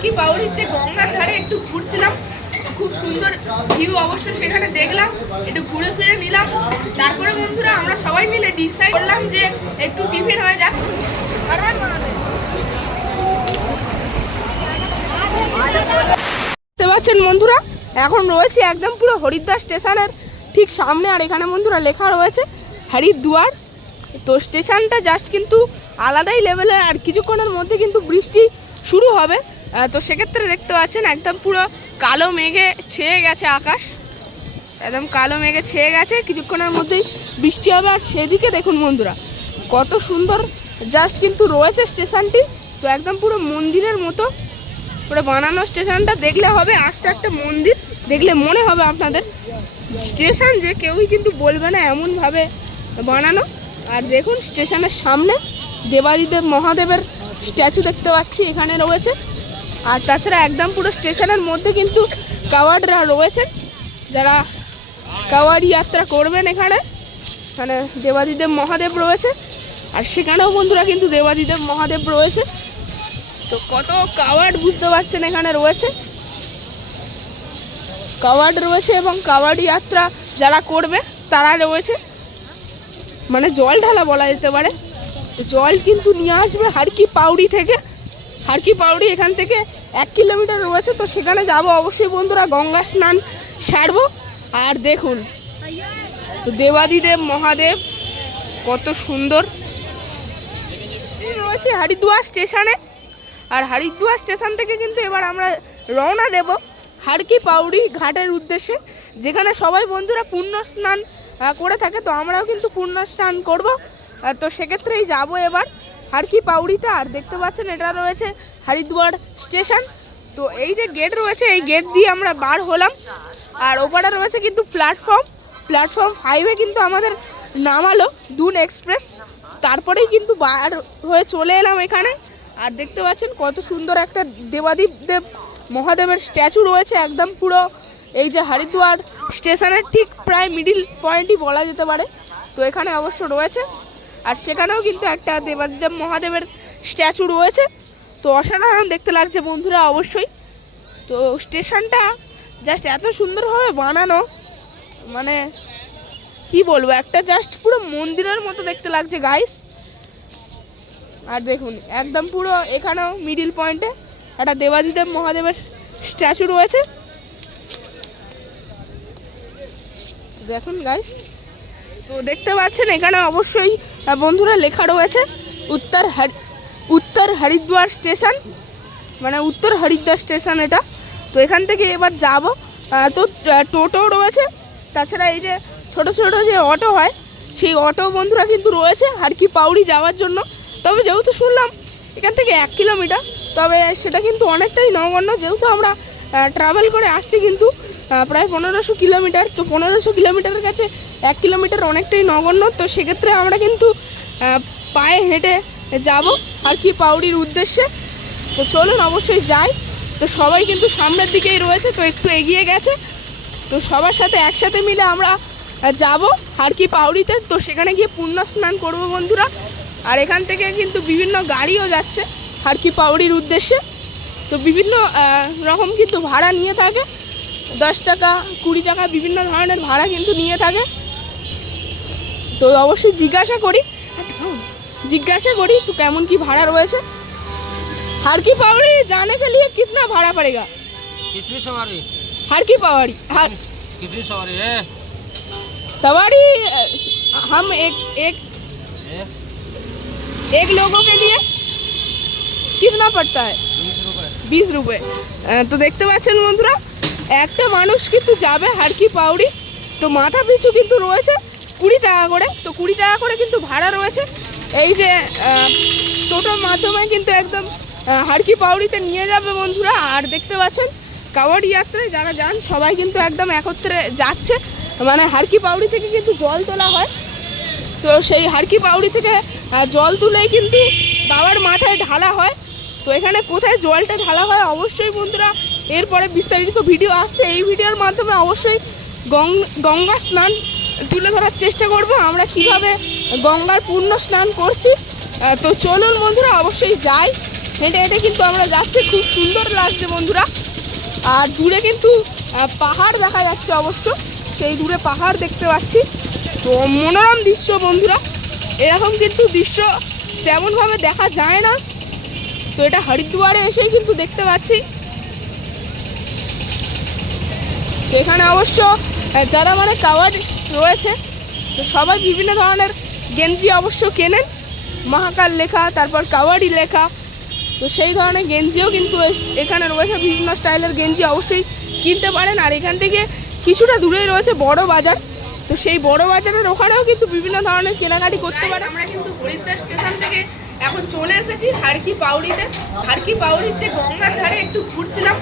হারকি পাউড়ির যে গঙ্গার ধারে একটু ঘুরছিলাম, খুব সুন্দর ভিউ অবশ্য সেখানে দেখলাম, একটু ঘুরে ফিরে নিলাম। তারপরে বন্ধুরা আমরা সবাই মিলে ডিসাইড করলাম যে একটু টিফিন হয়ে যাক। দেখতে পাচ্ছেন বন্ধুরা, এখন রয়েছে একদম পুরো হরিদ্বার স্টেশনের ঠিক সামনে, আর এখানে বন্ধুরা লেখা রয়েছে হরিদ্বার। তো স্টেশনটা জাস্ট কিন্তু আলাদাই লেভেলের আর কিছুক্ষণের মধ্যে কিন্তু বৃষ্টি শুরু হবে। তো সেক্ষেত্রে দেখতে পাচ্ছেন একদম পুরো কালো মেঘে ছেয়ে গেছে আকাশ। একদম কালো মেঘে ছেয়ে গেছে, কিছুক্ষণের মধ্যেই বৃষ্টি হবে। আর সেদিকে দেখুন বন্ধুরা, কত সুন্দর জাস্ট কিন্তু রয়েছে স্টেশনটি। তো একদম পুরো মন্দিরের মতো পুরো বানানো স্টেশনটা। দেখলে হবে আস্তে একটা মন্দির, দেখলে মনে হবে আপনাদের। স্টেশন যে কেউই কিন্তু বলবে না এমনভাবে বানানো। আর দেখুন স্টেশনের সামনে দেবাদিদেব মহাদেবের স্ট্যাচু দেখতে পাচ্ছি, এখানে রয়েছে। আর তাছাড়া একদম পুরো স্টেশনের মধ্যে কিন্তু কাওয়াড়রা রয়েছে যারা কাওয়াড়ি যাত্রা করবেন এখানে মানে দেবাদিদেব মহাদেব রয়েছে। আর সেখানেও বন্ধুরা কিন্তু দেবাদিদেব মহাদেব রয়েছে। তো কত কাওয়ার্ড বুঝতে পারছেন এখানে রয়েছে। কাওয়ার্ড রয়েছে এবং কাওয়াড়ি যাত্রা যারা করবে, তারা রয়েছে। মানে জল ঢালা বলা যেতে পারে। জল কিন্তু নিয়ে আসবে হারকি পাউড়ি থেকে। হারকি পাউড়ি এখান থেকে এক কিলোমিটার রয়েছে, তো সেখানে যাব অবশ্যই বন্ধুরা, গঙ্গা স্নান সারবো। আর দেখুন, তো দেবাদিদেব, মহাদেব, কত সুন্দর। রয়েছে হরিদ্বার স্টেশনে। আর হরিদ্বার স্টেশন থেকে কিন্তু এবার আমরা রওনা দেব হারকি পাউড়ি ঘাটের উদ্দেশ্যে, যেখানে সবাই বন্ধুরা পুণ্য স্নান করে থাকে, তো আমরাও কিন্তু পুণ্য স্নান করব। তো সেক্ষেত্রেই যাব এবার। হারকি পাউড়িটা আর দেখতে পাচ্ছেন, এটা রয়েছে হরিদ্বার স্টেশন। তো এই যে গেট রয়েছে, এই গেট দিয়ে আমরা বার হলাম। আর ওপারে রয়েছে কিন্তু প্ল্যাটফর্ম প্ল্যাটফর্ম ফাইভে কিন্তু আমাদের নামালো, দুন এক্সপ্রেস তারপরেই কিন্তু বার হয়ে চলে এলাম এখানে। আর দেখতে পাচ্ছেন কত সুন্দর একটা দেবাদীপ দেব, মহাদেবের স্ট্যাচু রয়েছে একদম পুরো। এই যে হরিদ্বার স্টেশনের ঠিক প্রায় মিডিল পয়েন্টই বলা যেতে পারে। তো এখানে অবশ্য রয়েছে। আর সেখানেও কিন্তু একটা দেবাদিদেব মহাদেবের স্ট্যাচু রয়েছে। তো অসাধারণ দেখতে লাগছে বন্ধুরা অবশ্যই। তো স্টেশনটা জাস্ট এত সুন্দরভাবে বানানো মানে কি বলব, একটা জাস্ট পুরো মন্দিরের মতো দেখতে লাগছে গাইস আর দেখুন, একদম পুরো এখানেও মিডিল পয়েন্টে একটা দেবাদিদেব মহাদেবের স্ট্যাচু রয়েছে। দেখুন গাইস তো দেখতে পাচ্ছেন, এখানে অবশ্যই বন্ধুরা লেখা রয়েছে, উত্তর হারি, উত্তর হরিদ্বার স্টেশন মানে উত্তর হরিদ্বার স্টেশন এটা। তো এখান থেকে এবার যাব। তো টোটো রয়েছে। তাছাড়া এই যে ছোট ছোট যে অটো হয়, সেই অটো বন্ধুরা কিন্তু রয়েছে, আর কি পাউড়ি যাওয়ার জন্য। তবে যেহেতু শুনলাম, এখান থেকে এক কিলোমিটার, তবে সেটা কিন্তু অনেকটাই নগণ্য। যেহেতু আমরা ট্রাভেল করে আসছি কিন্তু প্রায় পনেরোশো কিলোমিটার। তো পনেরোশো কিলোমিটারের কাছে এক কিলোমিটার অনেকটাই নগণ্য, তো সেক্ষেত্রে আমরা কিন্তু পায়ে হেঁটে যাব আর কি পাউড়ির উদ্দেশ্যে। তো চলুন অবশ্যই যাই। তো সবাই কিন্তু সামনের দিকেই রয়েছে, তো একটু এগিয়ে গেছে। তো সবার সাথে একসাথে মিলে আমরা যাব হারকি পাউড়িতে তো সেখানে গিয়ে পুণ্য স্নান করব বন্ধুরা। আর এখান থেকে কিন্তু বিভিন্ন গাড়িও যাচ্ছে হারকি পাউড়ির উদ্দেশ্যে। তো বিভিন্ন আহ, রকম কিন্তু ভাড়া নিয়ে থাকে দশ টাকা কুড়ি টাকা বিভিন্ন ধরনের ভাড়া কিন্তু নিয়ে থাকে তো অবশ্যই জিজ্ঞাসা করি জিজ্ঞাসা করি তো কেমন কি ভাড়া রয়েছে हर की पौड़ी जाने के लिए कितना भाड़ा पड़ेगा कितनी सवारी हर की पौड़ी हर कितनी सवारी है सवारी अ, हम एक एक ए, एक लोगों के लिए कितना पड़ता है बीस रुपए বিশ রুপে। তো দেখতে পাচ্ছেন বন্ধুরা একটা মানুষ কিন্তু যাবে হারকি পাউড়ি তো মাথা পিছু কিন্তু রয়েছে কুড়ি টাকা করে। তো কুড়ি টাকা করে কিন্তু ভাড়া রয়েছে। এই যে টোটোর মাধ্যমে কিন্তু একদম আহ, হারকি পাউড়িতে নিয়ে যাবে বন্ধুরা। আর দেখতে পাচ্ছেন কাওয়াড়ি যাত্রায় যারা যান সবাই কিন্তু একদম একত্রে যাচ্ছে। মানে হারকি পাউড়ি থেকে কিন্তু জল তোলা হয়। তো সেই হারকি পাউড়ি থেকে জল তুলেই কিন্তু বাবার মাথায় ঢালা হয়। তো এখানে কোথায় জলটা ঢালা হয় অবশ্যই বন্ধুরা, এরপরে বিস্তারিত ভিডিও আসছে, এই ভিডিওর মাধ্যমে অবশ্যই গঙ্গা স্নান তুলে ধরার চেষ্টা করব। আমরা কীভাবে গঙ্গার পূর্ণ স্নান করছি তো চলুন বন্ধুরা, অবশ্যই যাই। হেঁটে হেঁটে কিন্তু আমরা যাচ্ছি, খুব সুন্দর লাগছে বন্ধুরা। আর দূরে কিন্তু পাহাড় দেখা যাচ্ছে অবশ্য, সেই দূরে পাহাড় দেখতে পাচ্ছি। তো মনোরম দৃশ্য বন্ধুরা, এরকম কিন্তু দৃশ্য তেমনভাবে দেখা যায় না। তো এটা হরিদ্বারে এসেই কিন্তু দেখতে পাচ্ছি। তো এখানে অবশ্য যারা মানে কাওয়ার রয়েছে তো সবাই বিভিন্ন ধরনের গেঞ্জি অবশ্য কেনেন। মহাকাল লেখা তারপর কাওয়ারি লেখা তো সেই ধরনের গেঞ্জিও কিন্তু এখানে রয়েছে। বিভিন্ন স্টাইলের গেঞ্জি অবশ্যই কিনতে পারেন। আর এখান থেকে কিছুটা দূরেই রয়েছে বড় বাজার। তো সেই বড় বাজারের ওখানেও কিন্তু বিভিন্ন ধরনের কেনাকাটি করতে পারে আমরা কিন্তু হরিদ্বার স্টেশন থেকে এখন চলে এসেছি হারকি পাউড়িতে হারকি পাউড়ির যে গঙ্গার ধারে একটু ঘুরছিলাম,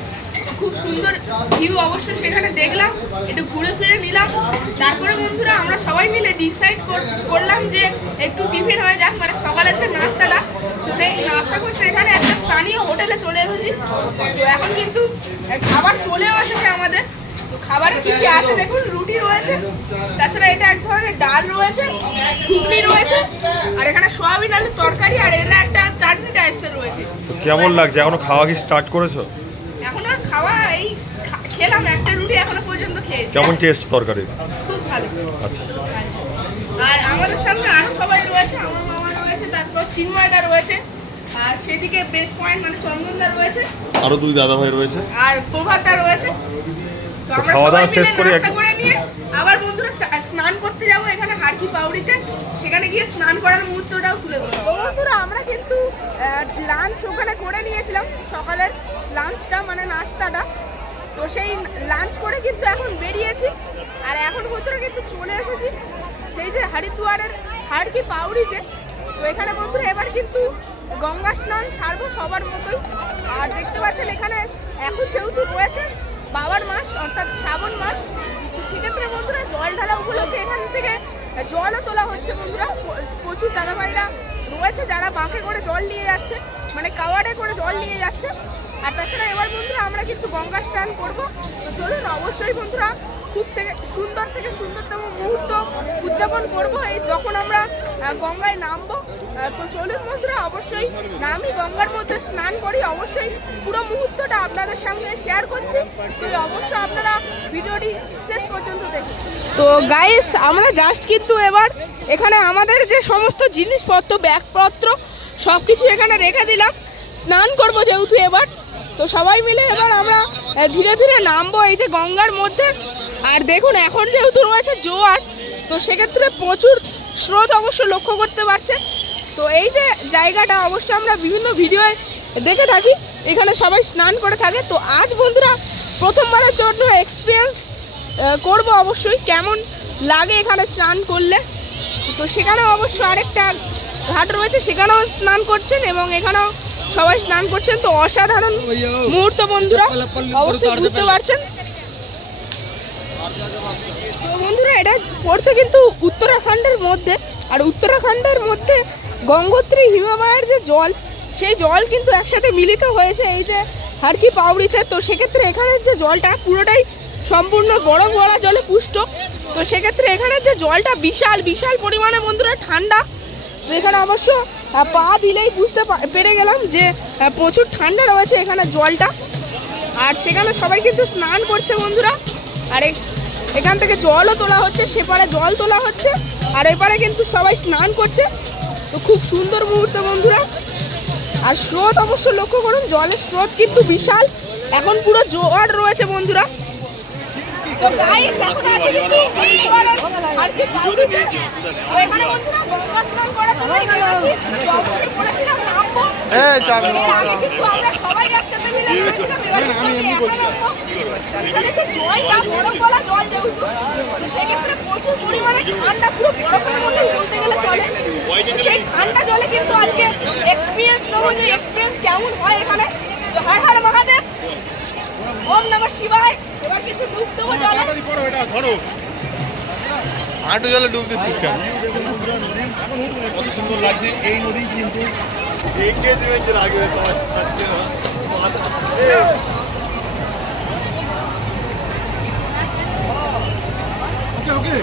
খুব সুন্দর ভিউ অবশ্য সেখানে দেখলাম, একটু ঘুরে ফিরে নিলাম। তারপরে বন্ধুরা আমরা সবাই মিলে ডিসাইড করলাম যে একটু টিফিন হয়ে যাক মানে সকালের যে নাস্তাটা, সেই নাস্তা করতে এখানে একটা স্থানীয় হোটেলে চলে এসেছি। তো এখন কিন্তু খাবার চলেও এসেছে আমাদের। খাবারে কি কি আছে দেখুন? রুটি রয়েছে তাছাড়া এটা এক ধরনের ডাল রয়েছে ঘুগনি রয়েছে আর এখানে সোয়াবিন আলুর তরকারি আর এটা একটা চাটনি টাইপসের রয়েছে। তো কেমন লাগছে? এখনও খাওয়া কি স্টার্ট করেছ? এখন আর খাওয়া এই খেলাম একটা রুটি এখনও পর্যন্ত খেয়েছি। কেমন টেস্ট তরকারি? খুব ভালো। আচ্ছা। আচ্ছা। আর আমাদের সঙ্গে আরও সবাই রয়েছে আমার মামা রয়েছে তারপর চিন্ময়দা রয়েছে আর সেদিকে বেস্ট পয়েন্ট মানে চন্দনদা রয়েছে। আরও দুই দাদা ভাই রয়েছে। আর প্রভাতদা রয়েছে। তো খাওয়া দাওয়া শেষ করে নাস্তা করে নিয়ে আবার বন্ধুরা চা- স্নান করতে যাব এখানে হারকি পাউড়িতে সেখানে গিয়ে স্নান করার মুহূর্তটাও তুলে বন্ধুরা আমরা কিন্তু লাঞ্চ ওখানে করে নিয়েছিলাম সকালের লাঞ্চটা মানে নাস্তাটা। তো সেই লাঞ্চ করে কিন্তু এখন বেরিয়েছি। আর এখন বন্ধুরা কিন্তু চলে এসেছি সেই যে হরিদ্বারের হারকি পাউড়িতে তো এখানে বন্ধুরা এবার কিন্তু গঙ্গা স্নান সারবো সবার মতোই। আর দেখতে পাচ্ছেন এখানে এখন যেহেতু রয়েছে অর্থাৎ শ্রাবণ মাস। সেক্ষেত্রে বন্ধুরা জল ঢালা উপলক্ষে এখান থেকে জলও তোলা হচ্ছে বন্ধুরা। প্রচুর দাদাভাইরা রয়েছে যারা বাঁকে করে জল নিয়ে যাচ্ছে মানে কাওয়ারে করে জল নিয়ে যাচ্ছে। আর তাছাড়া এবার বন্ধুরা আমরা কিন্তু গঙ্গা স্নান করব। তো চলুন, অবশ্যই বন্ধুরা খুব থেকে সুন্দর থেকে সুন্দরতম মুহূর্ত উদযাপন করব এই যখন আমরা গঙ্গায় নামবো। তো চলুন বন্ধুরা, অবশ্যই নামি গঙ্গার মধ্যে স্নান করি। অবশ্যই পুরো মুহূর্তটা আপনাদের সঙ্গে শেয়ার করছি। তো অবশ্যই আপনারা ভিডিওটি শেষ পর্যন্ত দেখুন। তো গাইস আমরা জাস্ট কিন্তু এবার এখানে আমাদের যে সমস্ত জিনিসপত্র, ব্যাগপত্র সব কিছু এখানে রেখে দিলাম। স্নান করব যেহেতু এবার। তো সবাই মিলে এবার আমরা ধীরে ধীরে নামবো এই যে গঙ্গার মধ্যে। আর দেখুন এখন যেহেতু রয়েছে জোয়ার তো সেক্ষেত্রে প্রচুর স্রোত অবশ্য লক্ষ্য করতে পারছে। তো এই যে জায়গাটা অবশ্য আমরা বিভিন্ন ভিডিওয়ে দেখে থাকি এখানে সবাই স্নান করে থাকে। তো আজ বন্ধুরা প্রথমবারের জন্য এক্সপিরিয়েন্স করব অবশ্যই কেমন লাগে এখানে স্নান করলে। তো সেখানে অবশ্য আরেকটা ঘাট রয়েছে সেখানেও স্নান করছেন এবং এখানেও সবাই স্নান করছেন। তো অসাধারণ মুহূর্ত বন্ধুরা অবশ্যই বুঝতে পারছেন। তো বন্ধুরা, এটা পড়ছে কিন্তু উত্তরাখণ্ডের মধ্যে। আর উত্তরাখণ্ডের মধ্যে গঙ্গোত্রী হিমালয়ের যে জল, সেই জল কিন্তু একসাথে মিলিত হয়েছে। এই যে হারকি পাউড়িতে তো সেক্ষেত্রে এখানের যে জলটা পুরোটাই সম্পূর্ণ বরফ ভরা জলে পুষ্ট। তো সেক্ষেত্রে এখানের যে জলটা বিশাল বিশাল পরিমাণে বন্ধুরা ঠান্ডা। তো এখানে অবশ্য পা দিলেই বুঝতে পেরে গেলাম যে প্রচুর ঠান্ডা রয়েছে এখানে জলটা। আর সেখানে সবাই কিন্তু স্নান করছে বন্ধুরা। আর এখান থেকে জলও তোলা হচ্ছে, সেপারে জল তোলা হচ্ছে, আর এপারে কিন্তু সবাই স্নান করছে। তো খুব সুন্দর মুহূর্ত, বন্ধুরা। আর স্রোত অবশ্য লক্ষ্য করুন, জলের স্রোত কিন্তু বিশাল। এখন পুরো জোয়ার রয়েছে, বন্ধুরা। সেক্ষেত্রে প্রচুর পরিমাণে ঠান্ডা পুরো বরফের মধ্যে বলতে গেলে চলে। সেই ঠান্ডা জলে কিন্তু আজকে এক্সপিরিয়েন্স নেব যে এক্সপিরিয়েন্স কেমন হয় এখানে? হর হর মহাদেব ওম নমঃ শিবায়। এবার কিন্তু ডুব দেবো জলে। হাঁটু জলে ডুব দিচ্ছিস কেন? কত সুন্দর লাগছে এই নদী কিন্তু তোমার থাকছে না। ওকে ওকে।